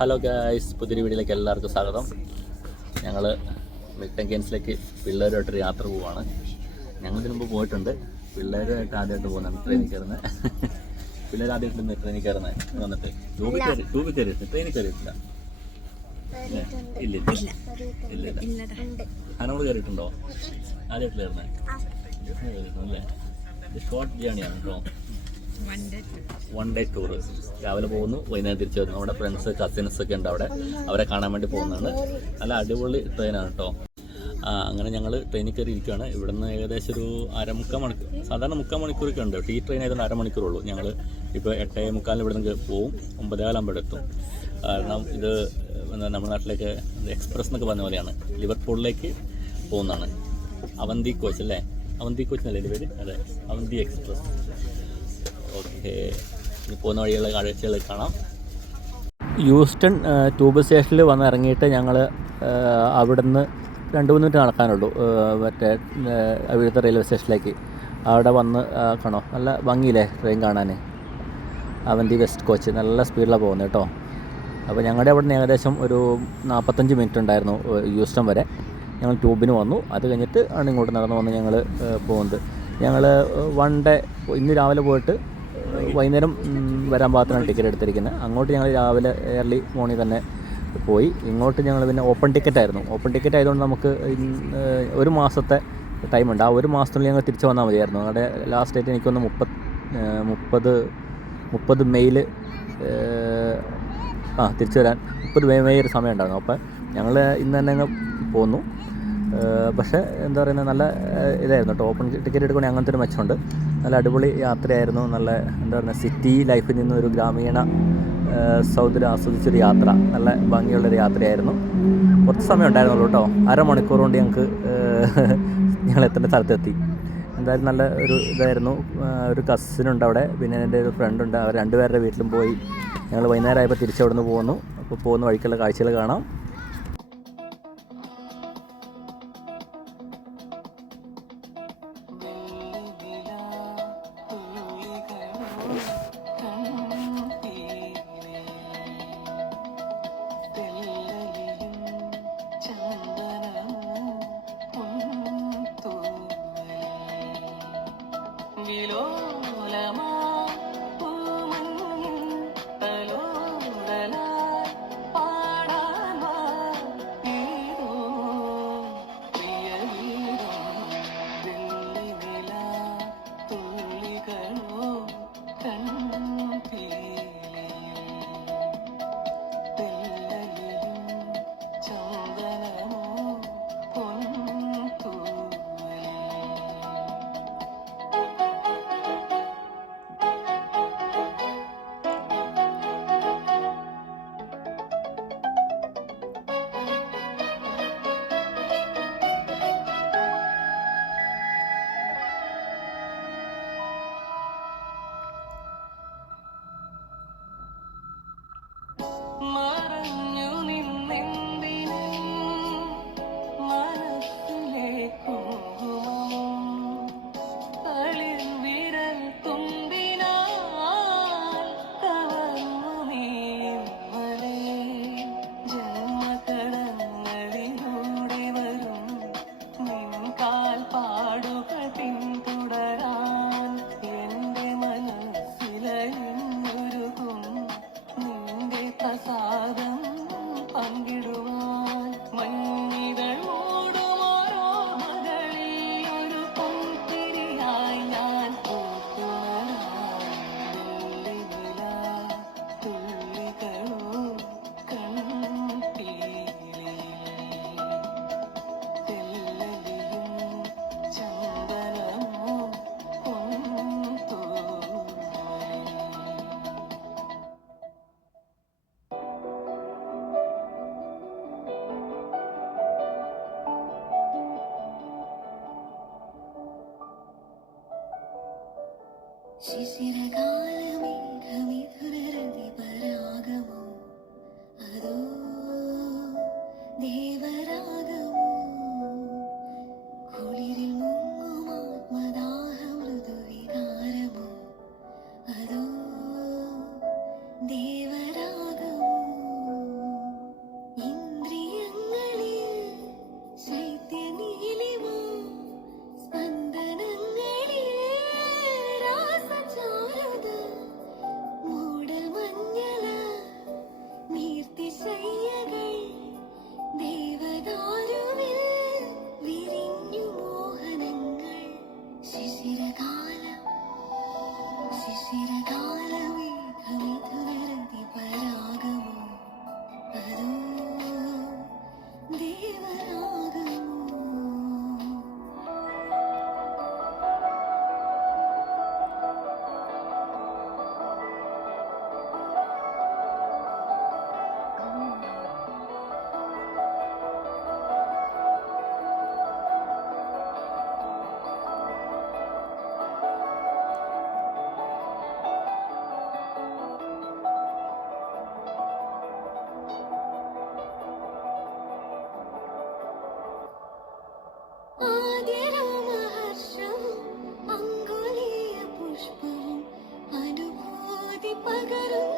Hello guys, പുതിയൊരു വീഡിയോയിലേക്ക് എല്ലാവർക്കും സ്വാഗതം. ഞങ്ങൾ മിൽട്ടൺ കെയ്ൻസിലേക്ക് പിള്ളേരുമായിട്ടൊരു യാത്ര പോവുകയാണ്. ഞങ്ങൾ ഇതിനു മുമ്പ് പോയിട്ടുണ്ട്. പിള്ളേരുമായിട്ട് ആദ്യമായിട്ട് പോകുന്നതാണ് ട്രെയിനിൽ കയറുന്നത്. പിള്ളേർ ആദ്യമായിട്ട് ട്രെയിനിൽ കയറുന്നത് വന്നിട്ട് ട്യൂബിൽ കയറിയിട്ട് ട്രെയിനിൽ കയറിയിട്ടില്ല. ഇല്ല ഹനോട് കയറിയിട്ടുണ്ടോ? ആദ്യമായിട്ട് കയറുന്നത് ഷോർട്ട് ജേണിയാണ് കേട്ടോ. 1 ഡേ ടൂർ. രാവിലെ പോകുന്നു, വൈകുന്നേരം തിരിച്ചു വരുന്നു. നമ്മുടെ ഫ്രണ്ട്സ് കസിൻസ് ഒക്കെ ഉണ്ട് അവിടെ, അവരെ കാണാൻ വേണ്ടി പോകുന്നതാണ്. നല്ല അടിപൊളി ട്രെയിനാണ് കേട്ടോ. അങ്ങനെ ഞങ്ങൾ ട്രെയിനിൽ കയറി ഇരിക്കുകയാണ്. ഇവിടുന്ന് ഏകദേശം ഒരു അരമുക്കാൽ മണിക്കൂർ, സാധാരണ 3/4 മണിക്കൂറൊക്കെ ഉണ്ട്. ഈ ട്രെയിൻ ആയതുകൊണ്ട് അരമണിക്കൂറുള്ളൂ. ഞങ്ങൾ ഇപ്പോൾ 8:45 ഇവിടുന്ന് പോവും, 9:15 എത്തും. കാരണം ഇത് നമ്മുടെ നാട്ടിലേക്ക് എക്സ്പ്രസ് എന്നൊക്കെ പറഞ്ഞ പോലെയാണ്. ലിവർപൂളിലേക്ക് പോകുന്നതാണ്. അവന്തി കോച്ച് അല്ലേ? അവന്തി കോച്ച് എന്നല്ലേ പേര്? അതെ, അവന്തി എക്സ്പ്രസ്. ഓക്കെ, ഇനി പോകുന്ന വഴിയുള്ള കാഴ്ചകൾ കാണാം. യൂസ്റ്റൺ ട്യൂബ് സ്റ്റേഷനിൽ വന്ന് ഇറങ്ങിയിട്ട് ഞങ്ങൾ അവിടുന്ന് 2-3 മിനിറ്റ് നടക്കാനുള്ളൂ മറ്റേ അവിടുത്തെ റെയിൽവേ സ്റ്റേഷനിലേക്ക്. അവിടെ വന്ന് കാണോ, നല്ല ഭംഗിയില്ലേ ട്രെയിൻ കാണാൻ. അവന്തി വെസ്റ്റ് കോച്ച് നല്ല സ്പീഡിലാണ് പോകുന്നത് കേട്ടോ. അപ്പോൾ ഞങ്ങളുടെ അവിടെ നിന്ന് ഏകദേശം ഒരു 45 മിനിറ്റ് ഉണ്ടായിരുന്നു യൂസ്റ്റൺ വരെ. ഞങ്ങൾ ട്യൂബിന് വന്നു. അത് കഴിഞ്ഞിട്ട് ആണ് ഇങ്ങോട്ട് നടന്നു വന്ന് ഞങ്ങൾ പോകുന്നത്. ഞങ്ങൾ 1 ഡേ ഇന്ന് രാവിലെ പോയിട്ട് വൈകുന്നേരം വരാൻ പാകത്തിനാണ് ടിക്കറ്റ് എടുത്തിരിക്കുന്നത്. അങ്ങോട്ട് ഞങ്ങൾ രാവിലെ ഏർലി മോർണിംഗ് തന്നെ പോയി. ഇങ്ങോട്ട് ഞങ്ങൾ പിന്നെ ഓപ്പൺ ടിക്കറ്റ് ആയിരുന്നു. ഓപ്പൺ ടിക്കറ്റ് ആയതുകൊണ്ട് നമുക്ക് 1 മാസത്തെ ടൈമുണ്ട്. ആ 1 മാസത്തിനുള്ളിൽ ഞങ്ങൾ തിരിച്ചു വന്നാൽ മതിയായിരുന്നു. ഞങ്ങളുടെ ലാസ്റ്റ് ഡേറ്റ് എനിക്കൊന്ന് 30 മെയ്യിൽ തിരിച്ചു വരാൻ 30 മെയ് ഒരു സമയം ഉണ്ടായിരുന്നു. അപ്പോൾ ഞങ്ങൾ ഇന്ന് തന്നെ അങ്ങ് പോന്നു. പക്ഷേ എന്താ പറയുന്നത്, നല്ല ഇതായിരുന്നു കേട്ടോ. ഓപ്പൺ ടിക്കറ്റ് എടുക്കുകയാണെങ്കിൽ അങ്ങനത്തെ ഒരു മെച്ചമുണ്ട്. നല്ല അടിപൊളി യാത്രയായിരുന്നു. നല്ല എന്താ പറയുക, സിറ്റി ലൈഫിൽ നിന്ന് ഒരു ഗ്രാമീണ സൗന്ദര്യം ആസ്വദിച്ചൊരു യാത്ര. നല്ല ഭംഗിയുള്ളൊരു യാത്രയായിരുന്നു. കുറച്ച് സമയം ഉണ്ടായിരുന്നുള്ളൂ കേട്ടോ. അരമണിക്കൂർ കൊണ്ട് ഞങ്ങൾ എത്തേണ്ട സ്ഥലത്തെത്തി. എന്തായാലും നല്ല ഒരു ഇതായിരുന്നു. ഒരു കസിനുണ്ട് അവിടെ, പിന്നെ എൻ്റെ ഒരു ഫ്രണ്ടുണ്ട്. അവർ 2 പേരുടെ വീട്ടിലും പോയി. ഞങ്ങൾ വൈകുന്നേരം ആയപ്പോൾ തിരിച്ചവിടെ നിന്ന് പോകുന്നു. അപ്പോൾ പോകുന്ന വഴിക്കുള്ള കാഴ്ചകൾ കാണാം. ശിശിരകാലമേഘമിഥുനരതിപരാഗമോ അതോ ദേവരാഗമോ കുളിരിൽ മുങ്ങുമാത്മദാഹമൃദുവികാരമോ അതോ ദേവരാഗമോ പകരും